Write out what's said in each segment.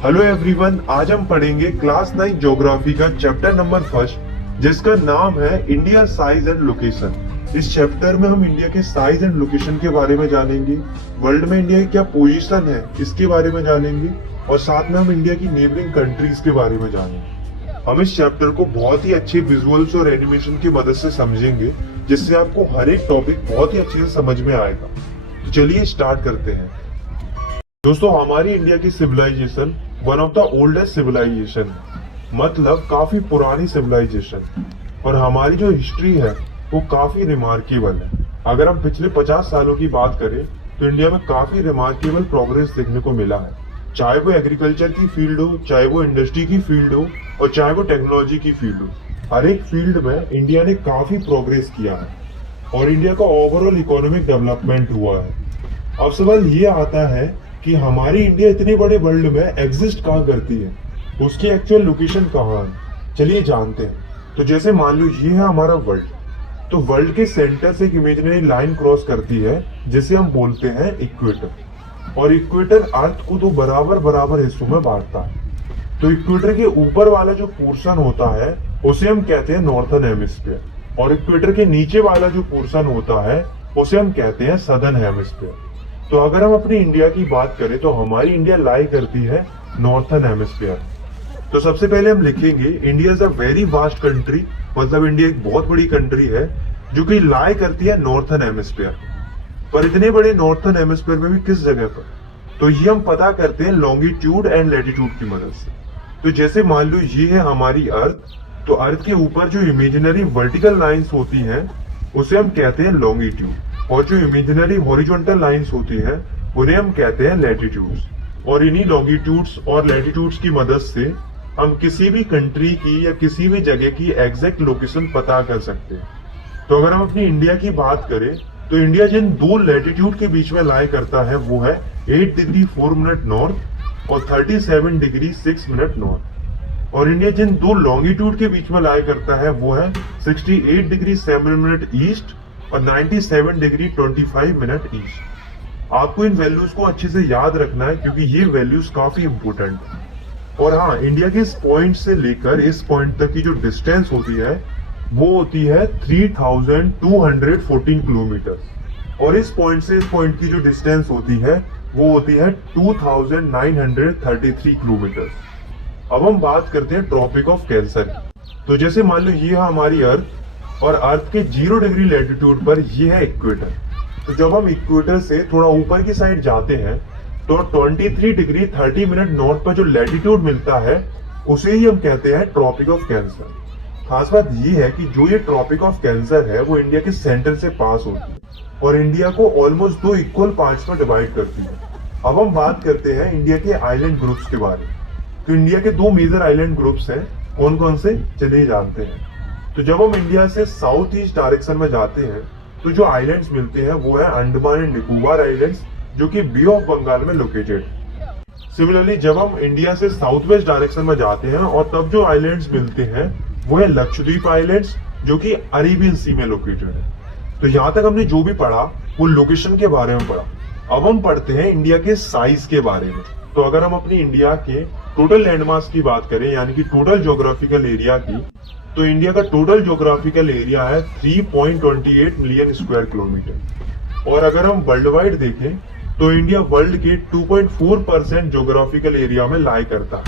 Hello everyone, आज हम पढ़ेंगे क्लास 9 ज्योग्राफी का चैप्टर नंबर फर्स्ट, जिसका नाम है इंडिया साइज एंड लोकेशन। इस चैप्टर में हम इंडिया के साइज एंड लोकेशन के बारे में जानेंगे, वर्ल्ड में इंडिया की क्या पोजीशन है इसके बारे में जानेंगे, और साथ में हम इंडिया की नेबरिंग कंट्रीज के बारे में जानेंगे। हम इस चैप्टर को बहुत ही अच्छे विजुअल्स और एनिमेशन की मदद से समझेंगे, जिससे आपको हर एक टॉपिक बहुत ही अच्छे से समझ में आएगा। तो चलिए स्टार्ट करते हैं। दोस्तों, हमारी इंडिया की civilization one of the oldest civilization, मतलब काफी पुरानी सिविलाइजेशन, और हमारी जो हिस्ट्री है वो काफी रिमार्केबल है। अगर हम पिछले 50 सालों की बात करें तो इंडिया में काफी रिमार्केबल प्रोग्रेस देखने को मिला है, चाहे वो एग्रीकल्चर की फील्ड हो, चाहे वो इंडस्ट्री की फील्ड हो, और चाहे वो टेक्नोलॉजी की फील्ड हो। हर एक फील्ड में इंडिया ने काफी प्रोग्रेस किया है और इंडिया का ओवरऑल इकोनॉमिक डेवलपमेंट हुआ है। अब सवाल ये आता है कि हमारी इंडिया इतने बड़े वर्ल्ड में एग्जिस्ट कहाँ करती है, उसकी एक्चुअल लोकेशन कहाँ है, चलिए जानते हैं। तो जैसे मान लो ये है हमारा वर्ल्ड, तो वर्ल्ड के सेंटर से एक इमेजिनरी लाइन क्रॉस करती है जिसे हम बोलते हैं इक्वेटर, और इक्वेटर अर्थ को तो बराबर बराबर हिस्सों में बांटता है। तो इक्वेटर के ऊपर वाला जो पोर्शन होता है उसे हम कहते हैं नॉर्थर्न हेमिस्फीयर, और इक्वेटर के नीचे वाला जो पोर्शन होता है उसे हम कहते हैं सदर्न हेमिस्फीयर। तो अगर हम अपनी इंडिया की बात करें तो हमारी इंडिया लाई करती है नॉर्थर्न हेमिस्फीयर। तो सबसे पहले हम लिखेंगे India is a very vast country, मतलब इंडिया एक बहुत बड़ी कंट्री है जो कि लाई करती है नॉर्थर्न हेमिस्फीयर। पर इतने बड़े नॉर्थर्न हेमिस्फीयर में भी किस जगह पर, तो ये हम पता करते हैं लॉन्गिट्यूड एंड लैटिट्यूड की मदद से। तो जैसे मान लो ये है हमारी अर्थ, तो अर्थ के ऊपर जो इमेजिनरी वर्टिकल लाइंस होती हैं उसे हम कहते हैं लॉन्गिट्यूड, और जो इमेजिनरी हॉरिजॉन्टल लाइंस होती हैं उन्हें हम कहते हैं लैटिट्यूड्स। और इन्हीं लॉन्गिट्यूड्स और लैटिट्यूड्स की मदद से हम किसी भी कंट्री की या किसी भी जगह की एग्जैक्ट लोकेशन पता कर सकते हैं। तो अगर हम अपनी इंडिया की बात करें तो इंडिया जिन दो लैटिट्यूड के बीच में लाई करता है वो है 8 डिग्री 4 मिनट नॉर्थ और 37 डिग्री 6 मिनट नॉर्थ, और इंडिया जिन दो लॉन्गिट्यूड के बीच में लाई करता है वो है 68 डिग्री 7 मिनट ईस्ट और 97 डिग्री 25 मिनट ईस्ट। आपको इन वैल्यूज को अच्छे से याद रखना है क्योंकि ये वैल्यूज काफी इंपोर्टेंट है। और हाँ, इंडिया के इस पॉइंट से लेकर इस पॉइंट तक की जो डिस्टेंस होती है वो होती है 3214 किलोमीटर, और इस पॉइंट से इस पॉइंट की जो डिस्टेंस होती है वो होती है 2933 किलोमीटर। अब हम बात करते हैं ट्रॉपिक ऑफ कैंसर की। तो जैसे मान लो ये है हमारी अर्थ, और अर्थ के 0 डिग्री लैटिट्यूड पर ये है इक्वेटर। तो जब हम इक्वेटर से थोड़ा ऊपर की साइड जाते हैं तो 23 डिग्री 30 मिनट नॉर्थ पर जो लैटिट्यूड मिलता है उसे ही हम कहते हैं ट्रॉपिक ऑफ कैंसर। खास बात ये है कि जो ये ट्रॉपिक ऑफ कैंसर है वो इंडिया के सेंटर से पास होती है और इंडिया को ऑलमोस्ट 2 इक्वल पार्ट्स में डिवाइड करती है। अब हम बात करते हैं इंडिया के आइलैंड ग्रुप्स के बारे में। तो इंडिया के 2 मेजर आइलैंड ग्रुप्स हैं, कौन कौन से, चलिए जानते हैं। तो जब हम इंडिया से साउथ ईस्ट डायरेक्शन में जाते हैं तो जो आइलैंड्स मिलते हैं वो है अंडमान एंड निकोबार आइलैंड्स, जो कि बे ऑफ बंगाल में लोकेटेड। सिमिलरली जब हम इंडिया से साउथ वेस्ट डायरेक्शन में जाते हैं और तब जो आइलैंड्स मिलते हैं वो है लक्षद्वीप आइलैंड्स, जो कि अरेबियन सी में लोकेटेड है। तो यहाँ तक हमने जो भी पढ़ा वो लोकेशन के बारे में पढ़ा। अब हम पढ़ते हैं इंडिया के साइज के बारे में। तो अगर हम अपनी इंडिया के टोटल लैंडमास की बात करें, यानी कि टोटल ज्योग्राफिकल एरिया की, तो इंडिया का टोटल ज्योग्राफिकल एरिया है 3.28 मिलियन स्क्वायर किलोमीटर। और अगर हम वर्ल्ड वाइड देखें तो इंडिया वर्ल्ड के 2.4% ज्योग्राफिकल एरिया में लाई करता है।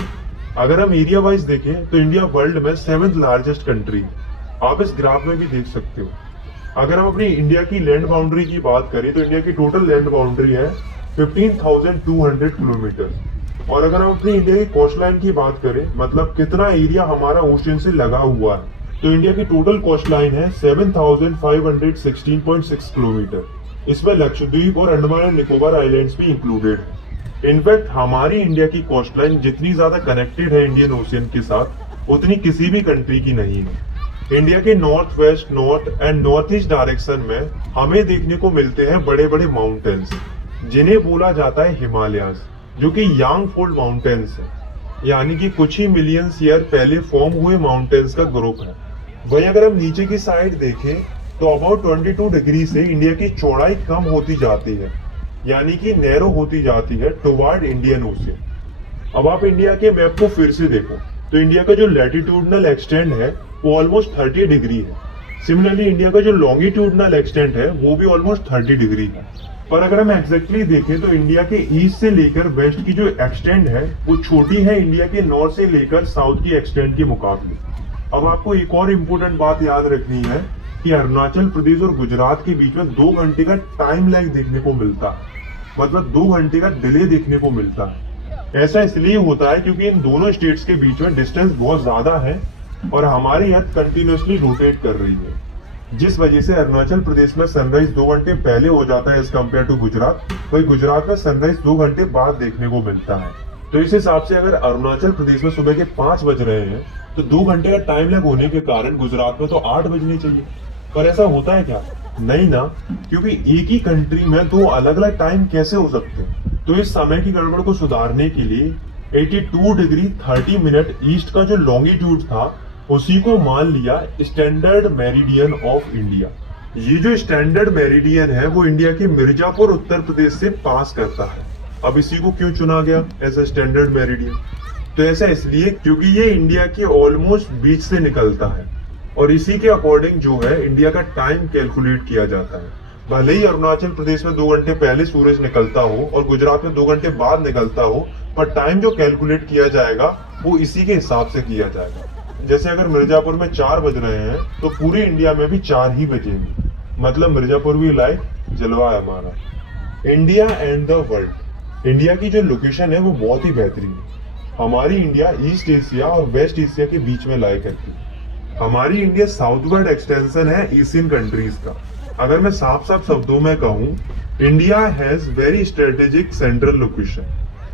अगर हम एरिया वाइज देखें तो इंडिया वर्ल्ड में 7th लार्जेस्ट कंट्री है, आप इस ग्राफ में भी देख सकते हो। अगर हम अपनी इंडिया की लैंड बाउंड्री की बात करें तो इंडिया की टोटल लैंड बाउंड्री है 15,200 किलोमीटर। और अगर हम अपनी इंडिया की कोस्ट लाइन की बात करें, मतलब कितना एरिया हमारा ओशन से लगा हुआ है, तो इंडिया की टोटल कोस्ट लाइन है 7,516.6 किलोमीटर। इसमें लक्षद्वीप और अंडमान एंड निकोबार आइलैंड्स भी इंक्लूडेड है। इनफैक्ट हमारी इंडिया की कोस्ट लाइन जितनी ज्यादा कनेक्टेड है इंडियन ओशियन के साथ, उतनी किसी भी कंट्री की नहीं है। इंडिया के north west, north and north east direction में हमें देखने को मिलते हैं बड़े बड़े माउंटेन्स, जिन्हें बोला जाता है हिमालयाज, जो कि यांग फोल्ड माउंटेन्स है, यानी कि कुछ ही मिलियंस ईयर पहले फॉर्म हुए माउंटेन्स का ग्रुप है। वहीं अगर हम नीचे की साइड देखें तो अबाउट 22 डिग्री से इंडिया की चौड़ाई कम होती जाती है, यानी कि नैरो होती जाती है टुवर्ड इंडियन ओशियन। अब आप इंडिया के मैप को फिर से देखो तो इंडिया का जो लैटिट्यूडनल एक्सटेंड है वो ऑलमोस्ट 30 डिग्री है। सिमिलरली इंडिया का जो लॉन्गिट्यूडनल एक्सटेंड है वो भी ऑलमोस्ट 30 डिग्री है। पर अगर हम एग्जैक्टली देखें तो इंडिया के ईस्ट से लेकर वेस्ट की जो एक्सटेंड है वो छोटी है इंडिया के नॉर्थ से लेकर साउथ की एक्सटेंड के मुकाबले। अब आपको एक और इम्पोर्टेंट बात याद रखनी है कि अरुणाचल प्रदेश और गुजरात के बीच में 2 घंटे का टाइम लैग देखने को मिलता है, मतलब 2 घंटे का डिले देखने को मिलता है। ऐसा इसलिए होता है क्योंकि इन दोनों स्टेट्स के बीच में डिस्टेंस बहुत ज्यादा है और हमारी अर्थ कंटिन्यूअसली रोटेट कर रही है, जिस वजह से अरुणाचल प्रदेश में सनराइज 2 घंटे पहले हो जाता है एज कम्पेयर टू गुजरात, वही गुजरात में सनराइज 2 घंटे बाद देखने को मिलता है। तो इस हिसाब से अगर अरुणाचल प्रदेश में सुबह के 5 बज रहे हैं तो 2 घंटे का टाइम लैग होने के कारण गुजरात में तो 8 बजने चाहिए। पर ऐसा होता है क्या? नहीं ना, क्योंकि एक ही कंट्री में 2 अलग अलग टाइम कैसे हो सकते हैं। तो इस समय की गड़बड़ को सुधारने के लिए 82 डिग्री 30 मिनट ईस्ट का जो लॉन्गिट्यूड था उसी को मान लिया स्टैंडर्ड मेरिडियन ऑफ इंडिया। ये जो स्टैंडर्ड मेरिडियन है वो इंडिया के मिर्जापुर उत्तर प्रदेश से पास करता है। अब इसी को क्यों चुना गया एज ए स्टैंडर्ड मेरिडियन? तो ऐसा इसलिए क्योंकि ये इंडिया के ऑलमोस्ट बीच से निकलता है और इसी के अकॉर्डिंग जो है इंडिया का टाइम कैलकुलेट किया जाता है। भले ही अरुणाचल प्रदेश में 2 घंटे पहले सूरज निकलता हो और गुजरात में 2 घंटे बाद निकलता हो, पर टाइम जो कैलकुलेट किया जाएगा वो इसी के हिसाब से किया जाएगा। जैसे अगर मिर्जापुर में 4 बज रहे हैं तो पूरे इंडिया में भी 4 ही बजेंगे, मतलब मिर्जापुर भी लाइक जलवा है हमारा। India and the world, India की जो लोकेशन है वो बहुत ही बेहतरीन है। हमारी इंडिया ईस्ट एशिया और वेस्ट एशिया के बीच में लाई करती है। हमारी इंडिया साउथवर्ड एक्सटेंशन है एशियन कंट्रीज का। अगर मैं साफ साफ शब्दों में कहूँ, India has very strategic central location.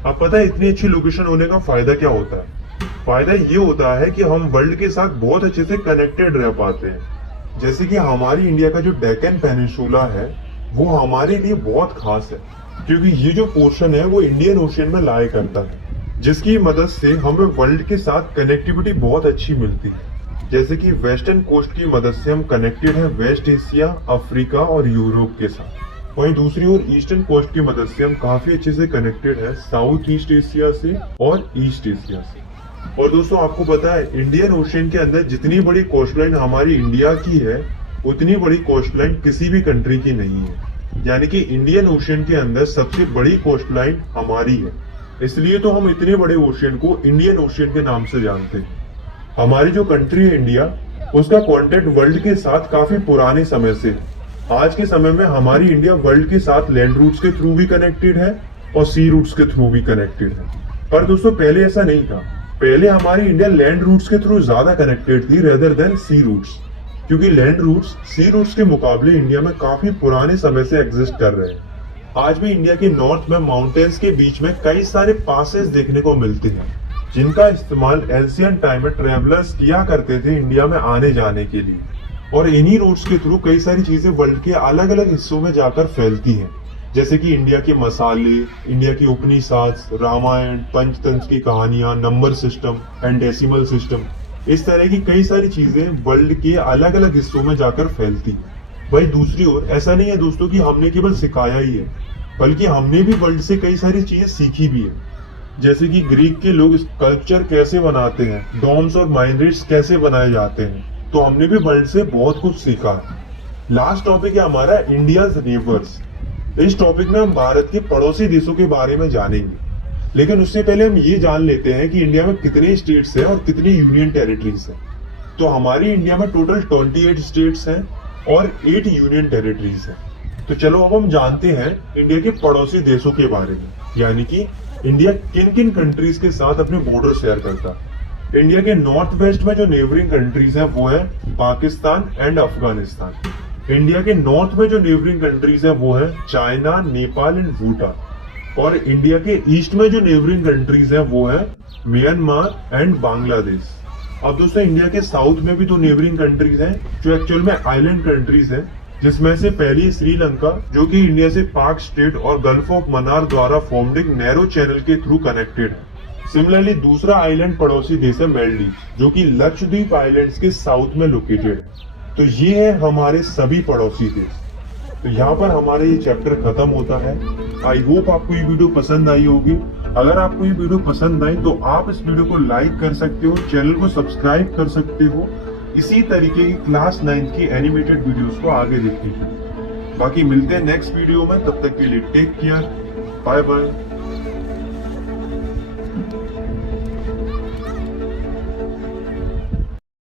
अब पता है इतनी अच्छी लोकेशन होने का फायदा क्या होता है? फायदा ये होता है कि हम वर्ल्ड के साथ बहुत अच्छे से कनेक्टेड रह पाते हैं। जैसे कि हमारी इंडिया का जो डेक्कन पेनिनसुला है वो हमारे लिए बहुत खास है, क्योंकि ये जो पोर्शन है वो इंडियन ओशियन में लाई करता है, जिसकी मदद से हमें वर्ल्ड के साथ कनेक्टिविटी बहुत अच्छी मिलती है। जैसे कि वेस्टर्न कोस्ट की मदद से हम कनेक्टेड हैं वेस्ट एशिया, अफ्रीका और यूरोप के साथ। वहीं दूसरी ओर ईस्टर्न कोस्ट की मदद से हम काफी अच्छे से कनेक्टेड हैं साउथ ईस्ट एशिया से और ईस्ट एशिया से। और दोस्तों आपको पता है इंडियन ओशियन के अंदर जितनी बड़ी कोस्टलाइन हमारी इंडिया की है उतनी बड़ी कोस्टलाइन किसी भी कंट्री की नहीं है। यानी कि इंडियन ओशियन के अंदर सबसे बड़ी कोस्टलाइन हमारी है, इसलिए तो हम इतने बड़े ओशियन को इंडियन ओशियन के नाम से जानते हैं। हमारी जो कंट्री है इंडिया, उसका कॉन्टेक्ट वर्ल्ड के साथ काफी पुराने समय से है। आज के समय में हमारी इंडिया वर्ल्ड के साथ लैंड रूट्स के थ्रू भी कनेक्टेड है और सी रूट्स के थ्रू भी कनेक्टेड है। पर दोस्तों पहले ऐसा नहीं था। पहले हमारी इंडिया लैंड रूट्स के थ्रू ज्यादा कनेक्टेड थी रेदर देन सी रूट्स, क्योंकि लैंड रूट्स सी रूट्स के मुकाबले इंडिया में काफी पुराने समय से एग्जिस्ट कर रहे हैं। आज भी इंडिया के नॉर्थ में माउंटेन्स के बीच में कई सारे पासेस देखने को मिलते हैं, जिनका इस्तेमाल एंशिएंट टाइम में ट्रेवलर्स किया करते थे इंडिया में आने जाने के लिए। और इन्हीं रोड्स के थ्रू कई सारी चीजें वर्ल्ड के अलग अलग हिस्सों में जाकर फैलती हैं, जैसे कि इंडिया के मसाले, इंडिया की उपनिषद, रामायण, पंचतंत्र की कहानियां, number system and decimal system, इस तरह की कई सारी चीजें वर्ल्ड के अलग अलग हिस्सों में जाकर फैलती हैं। वही दूसरी ओर ऐसा नहीं है दोस्तों कि हमने केवल सिखाया ही है, बल्कि हमने भी वर्ल्ड से कई सारी चीजें सीखी भी है। जैसे कि ग्रीक के लोग स्कल्पचर कैसे बनाते हैं, डोम्स और माइनरेट्स कैसे बनाए जाते हैं, तो हमने भी वर्ल्ड से बहुत कुछ सीखा है। लास्ट टॉपिक है हमारा इंडियाज नेबर्स। इस टॉपिक में हम भारत के पड़ोसी देशों के बारे में जानेंगे, लेकिन उससे पहले हम ये जान लेते हैं कि इंडिया में कितने स्टेट्स हैं और कितनी यूनियन टेरिटरीज हैं। तो हमारी इंडिया में टोटल 28 स्टेट्स हैं और 8 यूनियन टेरिटरीज हैं। तो चलो अब हम जानते हैं इंडिया के पड़ोसी देशों के बारे में, यानी कि इंडिया किन किन कंट्रीज के साथ अपने बॉर्डर शेयर करता है। इंडिया के नॉर्थ वेस्ट में जो नेबरिंग कंट्रीज है वो है पाकिस्तान एंड अफगानिस्तान। इंडिया के नॉर्थ में जो नेबरिंग कंट्रीज है वो है चाइना, नेपाल एंड भूटान। और इंडिया के ईस्ट में जो नेबरिंग कंट्रीज है वो है म्यांमार एंड बांग्लादेश। अब दोस्तों इंडिया के साउथ में भी 2 नेबरिंग कंट्रीज हैं जो एक्चुअल में आइलैंड कंट्रीज हैं, जिसमें से पहली श्रीलंका, जो कि इंडिया से पाक स्टेट और गल्फ ऑफ मन्नार द्वारा फॉर्म्ड एक नैरो चैनल के थ्रू कनेक्टेड है। सिमिलरली दूसरा आइलैंड पड़ोसी देश है मालदीव, जो कि लक्षद्वीप आइलैंड्स के साउथ में लोकेटेड है। तो ये है हमारे सभी पड़ोसी देश। तो यहाँ पर हमारा ये चैप्टर खत्म होता है। आई होप आपको ये वीडियो पसंद आई होगी। अगर आपको ये वीडियो पसंद आई तो आप इस वीडियो को लाइक कर सकते हो, चैनल को सब्सक्राइब कर सकते हो इसी तरीके की क्लास 9 की एनिमेटेड वीडियोस को आगे देखने के लिए। बाकी मिलते हैं नेक्स्ट वीडियो में, तब तक के लिए टेक केयर, बाय बाय।